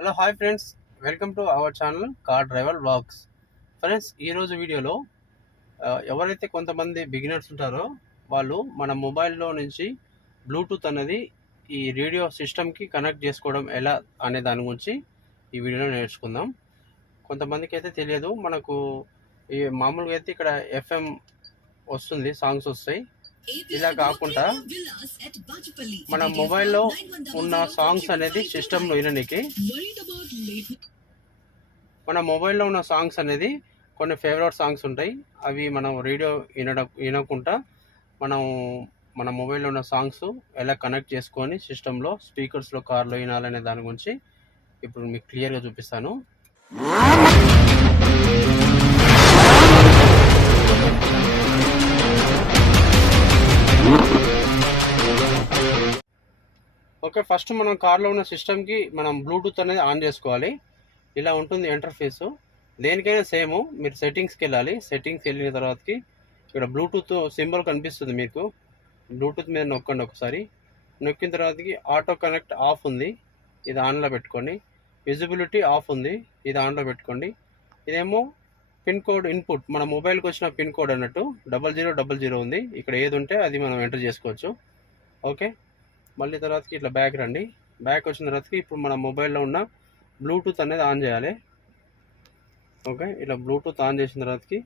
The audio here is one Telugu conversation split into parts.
Hello hi friends, welcome to our channel car driver vlogs. Friends, ఈరోజు వీడియోలో ఎవరైతే కొంతమంది బిగినర్స్ ఉంటారో వాళ్ళు మన మొబైల్లో నుంచి బ్లూటూత్ అనేది ఈ రేడియో సిస్టమ్కి కనెక్ట్ చేసుకోవడం ఎలా అనే దాని గురించి ఈ వీడియోలో నేర్చుకుందాం. కొంతమందికి అయితే తెలియదు. మనకు ఈ మామూలుగా అయితే ఇక్కడ ఎఫ్ఎం వస్తుంది, సాంగ్స్ వస్తాయి. ఇలా కాకుండా మన మొబైల్లో ఉన్న సాంగ్స్ అనేది సిస్టంలో వినడానికి కొన్ని ఫేవరెట్ సాంగ్స్ ఉంటాయి. అవి మనం రేడియో వినకుండా మనం మన మొబైల్లో ఉన్న సాంగ్స్ ఎలా కనెక్ట్ చేసుకొని సిస్టంలో స్పీకర్స్లో కార్లో వినాలనే దాని గురించి ఇప్పుడు మీకు క్లియర్గా చూపిస్తాను. ఓకే, ఫస్ట్ మనం కార్లో ఉన్న సిస్టమ్కి మనం బ్లూటూత్ అనేది ఆన్ చేసుకోవాలి. ఇలా ఉంటుంది ఇంటర్ఫేసు. దేనికైనా సేమ్, మీరు సెట్టింగ్స్కి వెళ్ళాలి. సెట్టింగ్స్కి వెళ్ళిన తర్వాతకి ఇక్కడ బ్లూటూత్ సింబల్ కనిపిస్తుంది మీకు. బ్లూటూత్ మీద నొక్కండి ఒకసారి. నొక్కిన తర్వాతకి ఆటో కనెక్ట్ ఆఫ్ ఉంది, ఇది ఆన్లో పెట్టుకోండి. విజిబిలిటీ ఆఫ్ ఉంది, ఇది ఆన్లో పెట్టుకోండి. ఇదేమో పిన్ కోడ్ ఇన్పుట్, మన మొబైల్కి వచ్చిన పిన్ కోడ్ అన్నట్టు 0000 ఉంది. ఇక్కడ ఏది ఉంటే అది మనం ఎంటర్ చేసుకోవచ్చు. ఓకే, మళ్ళీ తర్వాతకి ఇట్లా బ్యాక్ రండి. బ్యాక్ వచ్చిన తర్వాతకి ఇప్పుడు మన మొబైల్లో ఉన్న బ్లూటూత్ అనేది ఆన్ చేయాలి. ఓకే, ఇట్లా బ్లూటూత్ ఆన్ చేసిన తర్వాతకి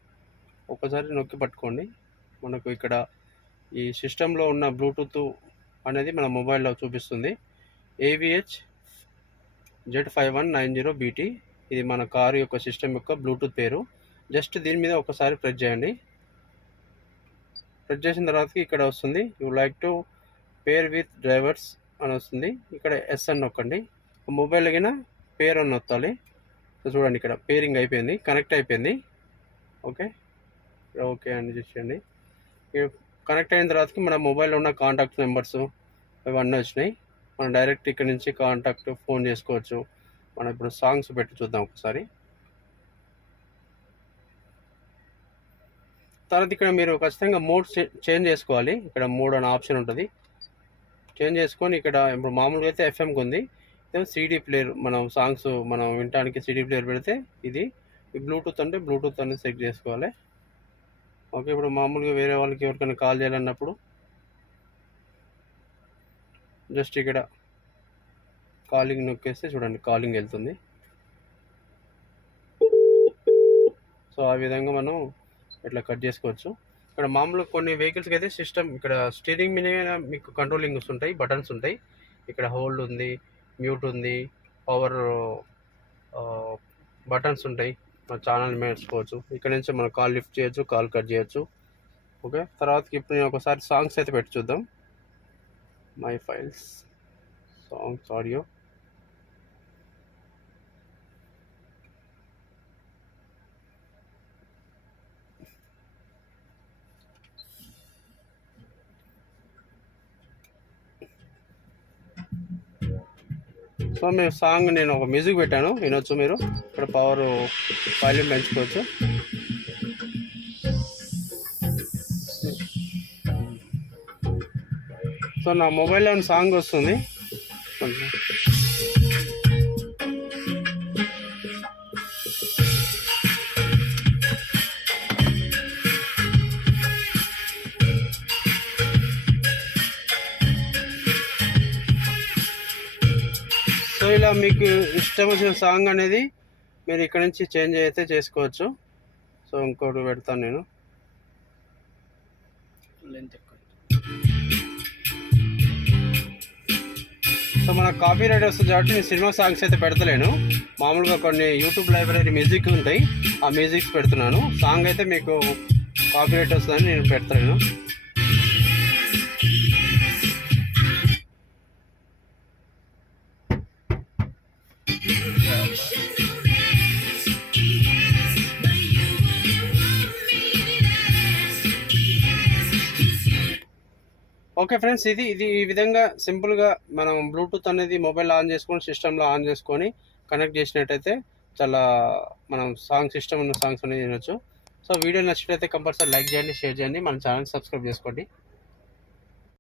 ఒకసారి నొక్కి పట్టుకోండి. మనకు ఇక్కడ ఈ సిస్టంలో ఉన్న బ్లూటూత్ అనేది మన మొబైల్లో చూపిస్తుంది. AVH Z5190BT, ఇది మన కారు యొక్క సిస్టమ్ యొక్క బ్లూటూత్ పేరు. జస్ట్ దీని మీద ఒకసారి ప్రెస్ చేయండి. ప్రెస్ చేసిన తర్వాతకి ఇక్కడ వస్తుంది you like to pair with drivers అని వస్తుంది. ఇక్కడ ఎస్ అని నొక్కండి. మొబైల్ అయినా పేర్ అని నొత్తాలి. చూడండి, ఇక్కడ పేరింగ్ అయిపోయింది, కనెక్ట్ అయిపోయింది. ఓకే ఓకే అని చూసేయండి. కనెక్ట్ అయిన తర్వాతకి మన మొబైల్లో ఉన్న కాంటాక్ట్ నెంబర్స్ ఇవన్నీ వచ్చినాయి. మనం డైరెక్ట్ ఇక్కడ నుంచి కాంటాక్ట్ ఫోన్ చేసుకోవచ్చు. మనం ఇప్పుడు సాంగ్స్ పెట్టి చూద్దాం ఒకసారి. తర్వాత ఇక్కడ మీరు ఖచ్చితంగా మోడ్ చేంజ్ చేసుకోవాలి. ఇక్కడ మోడ్ అనే ఆప్షన్ ఉంటుంది, చేంజ్ చేసుకొని ఇక్కడ ఇప్పుడు మామూలుగా అయితే ఎఫ్ఎంకి ఉంది. CD ప్లేయర్, మనం సాంగ్స్ మనం వినడానికి CD ప్లేయర్ పెడితే ఇది బ్లూటూత్ అంటే బ్లూటూత్ అనేది సెట్ చేసుకోవాలి. ఓకే, ఇప్పుడు మామూలుగా వేరే వాళ్ళకి ఎవరికైనా కాల్ చేయాలన్నప్పుడు జస్ట్ ఇక్కడ కాలింగ్ నొక్కేస్తే చూడండి, కాలింగ్ వెళ్తుంది. సో ఆ విధంగా మనం ఇట్లా కట్ చేసుకోవచ్చు. ఇక్కడ మామూలుగా కొన్ని వెహికల్స్కి అయితే సిస్టమ్ ఇక్కడ స్టీరింగ్ మీద మీకు కంట్రోలింగ్స్ ఉంటాయి, బటన్స్ ఉంటాయి. ఇక్కడ హోల్డ్ ఉంది, మ్యూట్ ఉంది, పవర్ బటన్స్ ఉంటాయి. ఛానల్ మార్చుకోవచ్చు. ఇక్కడ నుంచి మనం కాల్ లిఫ్ట్ చేయొచ్చు, కాల్ కట్ చేయొచ్చు. ఓకే, తర్వాతకి ఇప్పుడు నేను ఒకసారి సాంగ్స్ అయితే పెట్టి చూద్దాం. My files, songs, audio. So మేము సాంగ్ నేను ఒక మ్యూజిక్ పెట్టాను, వినొచ్చు మీరు. ఇక్కడ పవర్ వాల్యూమ్ పెంచుకోవచ్చు. సో నా మొబైల్లో సాంగ్ వస్తుంది. సో ఇలా మీకు ఇష్టం వచ్చిన సాంగ్ అనేది మీరు ఇక్కడ నుంచి చేంజ్ అయితే చేసుకోవచ్చు. సో ఇంకోటి పెడతాను నేను. సో మనకు కాపీ రైట్ వస్తుంది కాబట్టి నేను సినిమా సాంగ్స్ అయితే పెడతలేను. మామూలుగా కొన్ని యూట్యూబ్ లైబ్రరీ మ్యూజిక్ ఉంటాయి, ఆ మ్యూజిక్స్ పెడుతున్నాను. సాంగ్ అయితే మీకు కాపీ రైట్ వస్తుందని నేను పెడతలేను. ఓకే ఫ్రెండ్స్, ఇది ఈ విధంగా సింపుల్గా మనం బ్లూటూత్ అనేది మొబైల్ ఆన్ చేసుకొని సిస్టంలో ఆన్ చేసుకొని కనెక్ట్ చేసినట్టయితే చాలా మనం సిస్టమ్ ఉన్న సాంగ్స్ అనేది వినొచ్చు. సో వీడియో నచ్చినట్లయితే కంపల్సరీ లైక్ చేయండి, షేర్ చేయండి, మన ఛానల్ సబ్స్క్రైబ్ చేసుకోండి.